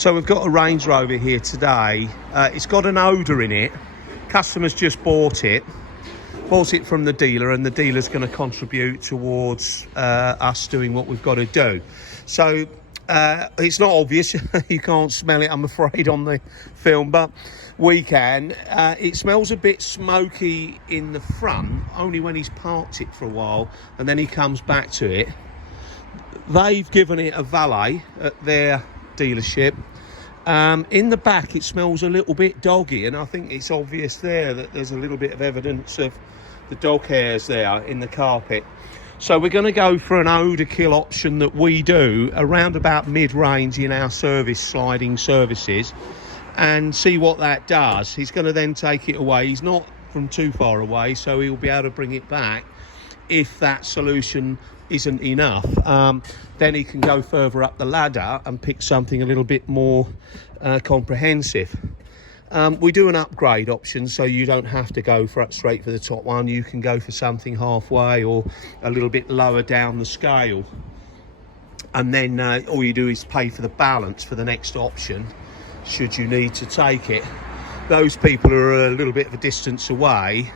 So we've got a Range Rover here today. It's got an Odour in it. Customer's just bought it from the dealer, and the dealer's going to contribute towards us doing what we've got to do. So it's not obvious. You can't smell it, I'm afraid, on the film, but we can. It smells a bit smoky in the front, only when he's parked it for a while, and then he comes back to it. They've given it a valet at their dealership. In the back it smells a little bit doggy, and I think it's obvious there that there's a little bit of evidence of the dog hairs there in the carpet. So we're going to go for an overkill option that we do around about mid-range in our sliding services, and see what that does. He's going to then take it away. He's not from too far away, so he'll be able to bring it back if that solution isn't enough. Then he can go further up the ladder and pick something a little bit more comprehensive. We do an upgrade option, so you don't have to go straight for the top one. You can go for something halfway or a little bit lower down the scale, and then all you do is pay for the balance for the next option should you need to take it. Those people who are a little bit of a distance away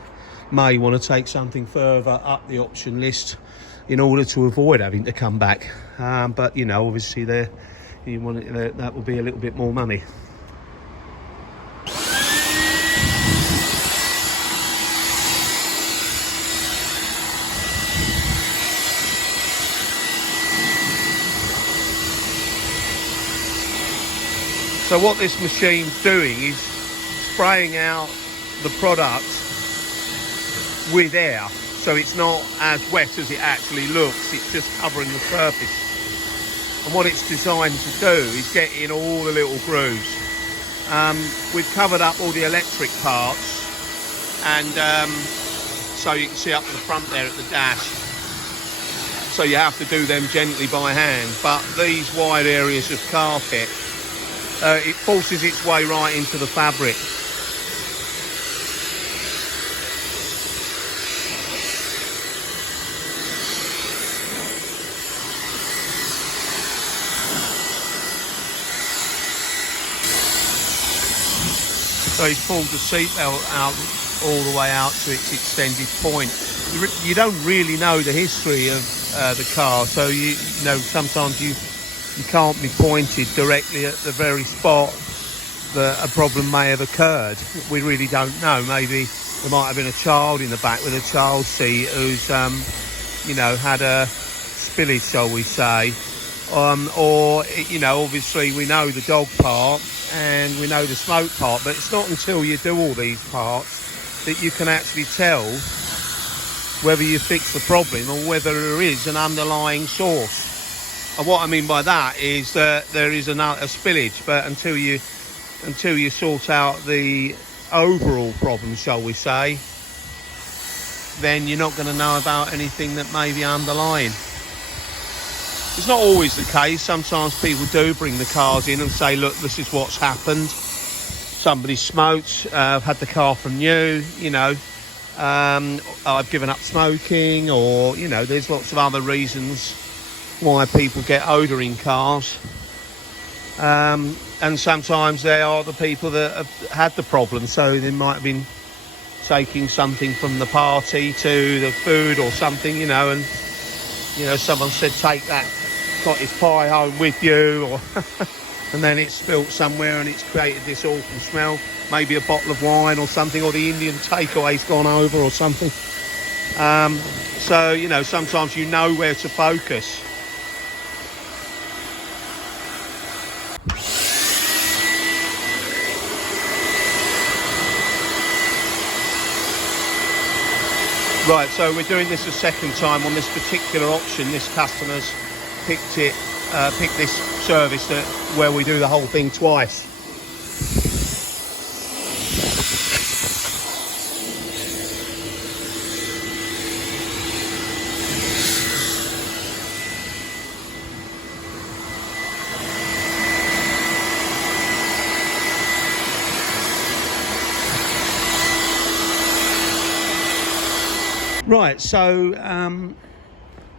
may want to take something further up the option list in order to avoid having to come back, but you know, obviously that will be a little bit more money. So what this machine's doing is spraying out the product with air, so it's not as wet as it actually looks. It's just covering the surface. And what it's designed to do is get in all the little grooves. We've covered up all the electric parts, and so you can see up the front there at the dash. So you have to do them gently by hand, but these wide areas of carpet, it forces its way right into the fabric. So he's pulled the seatbelt out all the way out to its extended point. You don't really know the history of the car, so you know sometimes you can't be pointed directly at the very spot that a problem may have occurred. We really don't know. Maybe there might have been a child in the back with a child seat who's you know, had a spillage, shall we say, or you know, obviously we know the dog part and we know the smoke part, but it's not until you do all these parts that you can actually tell whether you fix the problem or whether there is an underlying source. And what I mean by that is that there is a spillage, but until you sort out the overall problem, shall we say, then you're not going to know about anything that may be underlying. It's not always the case. Sometimes people do bring the cars in and say, look, this is what's happened. Somebody smoked, I've had the car from you, you know, I've given up smoking, or, you know, there's lots of other reasons why people get odour in cars. And sometimes they are the people that have had the problem, so they might have been taking something from the party to the food or something, you know, and, you know, someone said, take that cottage pie home with you, or and then it's spilt somewhere and it's created this awful smell. Maybe a bottle of wine or something, or the Indian takeaway's gone over or something. So, you know, sometimes you know where to focus. Right, so we're doing this a second time on this particular option. This customer's picked this service where we do the whole thing twice. Right, so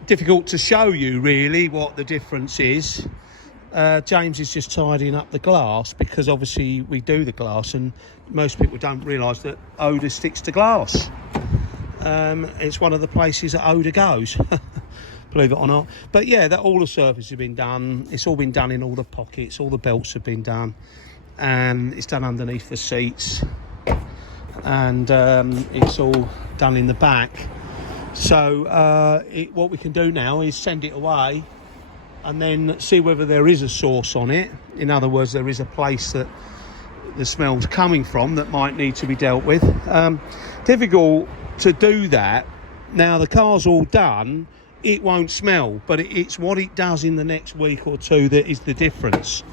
difficult to show you really what the difference is. James is just tidying up the glass, because obviously we do the glass and most people don't realise that Odour sticks to glass. It's one of the places that Odour goes, believe it or not. But yeah, that all the surfaces have been done. It's all been done in all the pockets, all the belts have been done, and it's done underneath the seats, and it's all done in the back. So what we can do now is send it away and then see whether there is a source on it. In other words, there is a place that the smell's coming from that might need to be dealt with. Difficult to do that. Now the car's all done, it won't smell, but it's what it does in the next week or two that is the difference,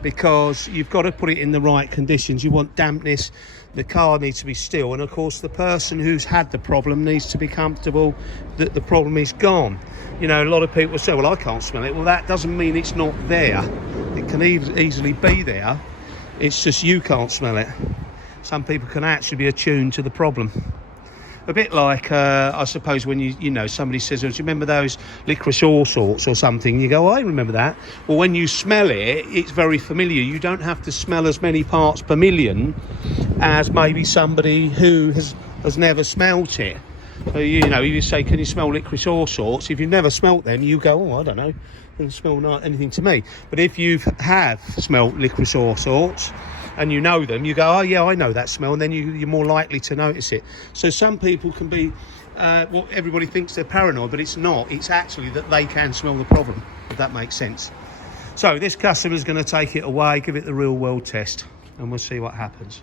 because you've got to put it in the right conditions. You want dampness, the car needs to be still, and of course the person who's had the problem needs to be comfortable that the problem is gone. You know, a lot of people say, well, I can't smell it. Well, that doesn't mean it's not there. It can easily be there. It's just you can't smell it. Some people can actually be attuned to the problem. A bit like, I suppose, when you know, somebody says, oh, do you remember those licorice all sorts or something? You go, oh, I remember that. Well, when you smell it, it's very familiar. You don't have to smell as many parts per million as maybe somebody who has never smelt it. So, you know, you say, can you smell licorice all sorts? If you've never smelt them, you go, oh, I don't know, it doesn't smell anything to me. But if you have smelt licorice all sorts, and you know them, you go, oh yeah, I know that smell, and then you're more likely to notice it. So some people can be, well, everybody thinks they're paranoid, but it's not. It's actually that they can smell the problem, if that makes sense. So this customer's going to take it away, give it the real world test, and we'll see what happens.